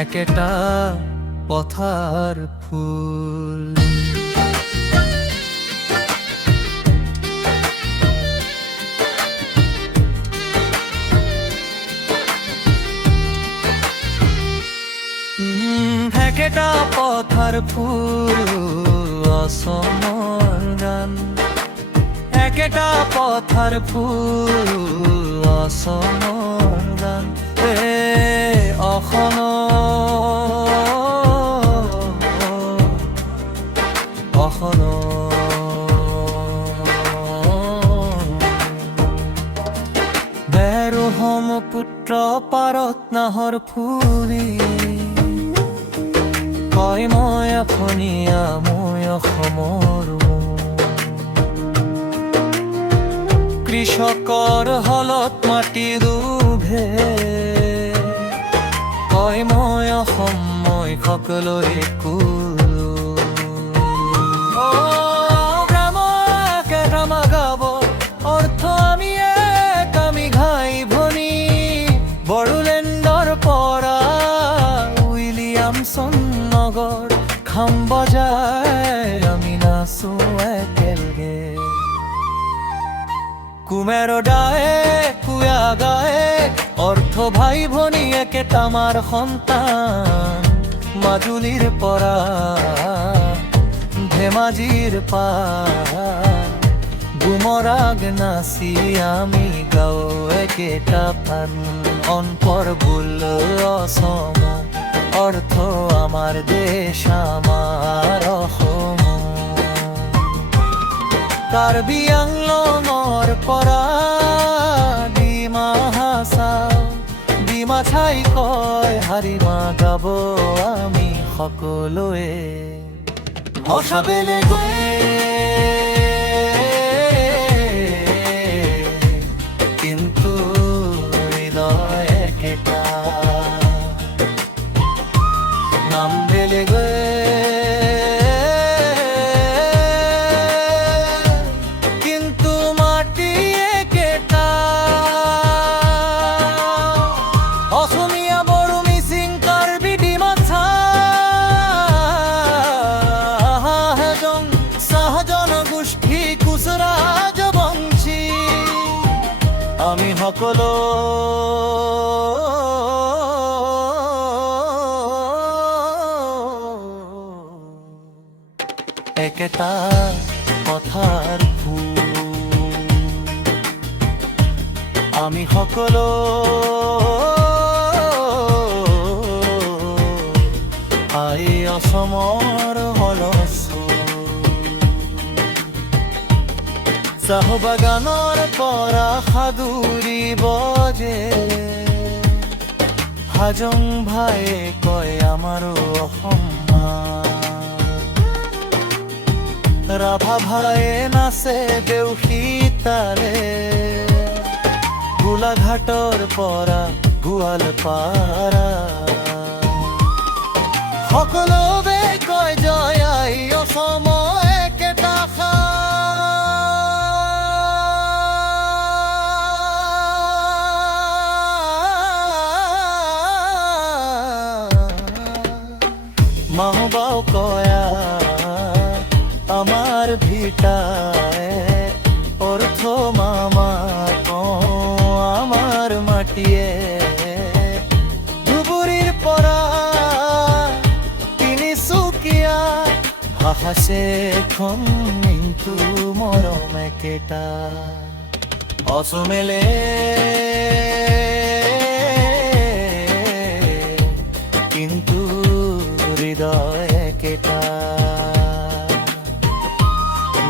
একেটা পথার ফুল। একেটা পথার ফুল অসমৰ গান, একেটা পথার ফুল অসমৰ গান। অখন অখন বেৰো হম পুত্ৰ পাৰত নাহৰ ফুৰি, কয় মই অসমীয়া মই অসমৰ। কৃষকৰ হলত মাটি ৰুভে, কয় মই অসম মই সকলোৰে কুল। গ্ৰাম গাব অৰ্থ আমি এক, আমি ঘাই ভনী বড়োলেণ্ডৰ পৰা উইলিয়ামছন নগৰ খাম বজাই আমি নাচো একেলগে। কুমেৰ দায়ে কুয়া গায়ে অৰ্থ ভাই ভনী একেটা আমাৰ সন্তান। মাজুলীৰ পৰা ধেমাজিৰ পাৰ গুমৰাগ নাচি আমি গাওঁ একেটা পান। অনপৰ বোল অসম অৰ্থ আমাৰ দেশ আমাৰ অসম। কাৰ্বি আংলঙৰ পৰা ডিমা হাছাও, ডিমা ছাই কয় হাৰিমা গাব আমি সকলোৱে। ভাষা বেলেগ কিন্তু হৃদয় একেটা, নাম বেলেগ কিন্তু মাটি একেটা। অসমীয়া বড়ো মিচিং কাৰ্বি ডিমাছা হাজং চাহ জনগোষ্ঠী কোচ ৰাজবংশী, আমি সকলো একেটা পথাৰ ফুল। আমি সকলো আই অসমৰ হলচুল। চাহ বাগানৰ পৰা সাদুৰি বজে, হাজং ভাইয়ে কয় আমাৰো অসম। ৰাভা ভাইয়ে নাচে দেউসী তালে, গোলাঘাটৰ পৰা গোৱালপাৰা সকলোৱে কয় জয় আই অসম একেটা মাহবাও কয়া আমার ভিটায় অর্থ মামা আমার মাটিয়ে। ধুবুরীর পৰা তিনিচুকীয়া হাসে খন কিন্তু মৰম একেটা। অসমেলে কিন্তু হৃদয় একেটা,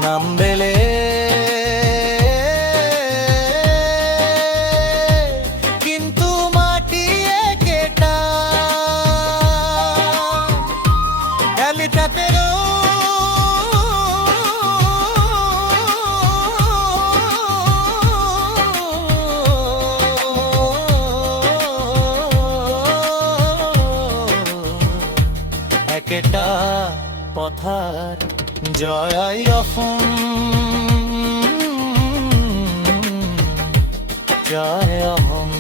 নাম বেলে কিন্তু মাটি একেটা। এলিটাতেরও একেটা পথার জয় অসম জয় অসম।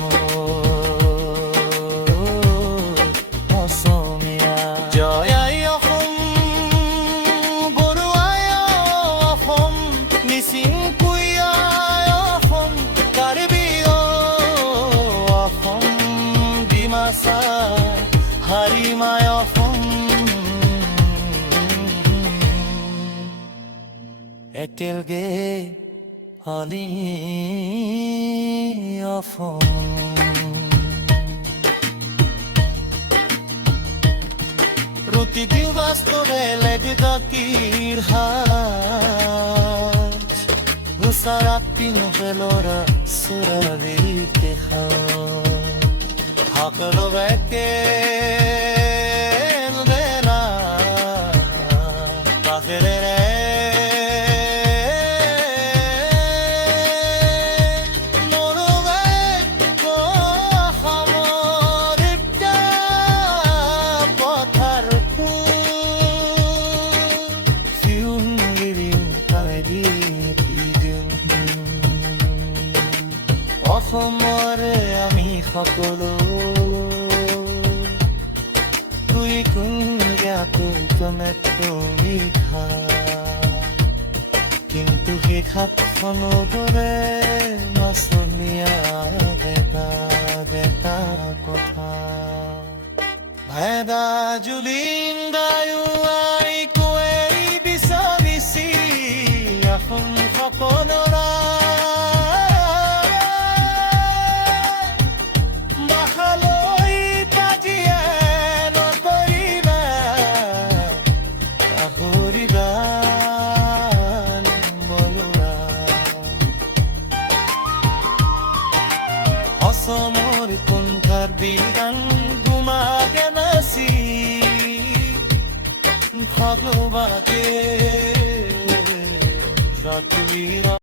আশা হাৰিমায় অসম একেলগে হলি অসম Rutidiu vastovele de dakir hat Usarapino velora suravite hat Hakalo veke nudera Paherere অসমৰে আমি সকলো তুই কুঞ্জাকৈ তুমি খা কিন্তু সেই খাতখনো দৰে নাচনীয়া এটা এটা কথা ভেদা জুলিন্দায়ো আই কোৱেই বিচাৰিছি আসন সপনৰা অসমৰ কুণ্ঠাৰ বিধান গুমাগে নাচি ভগৱাকে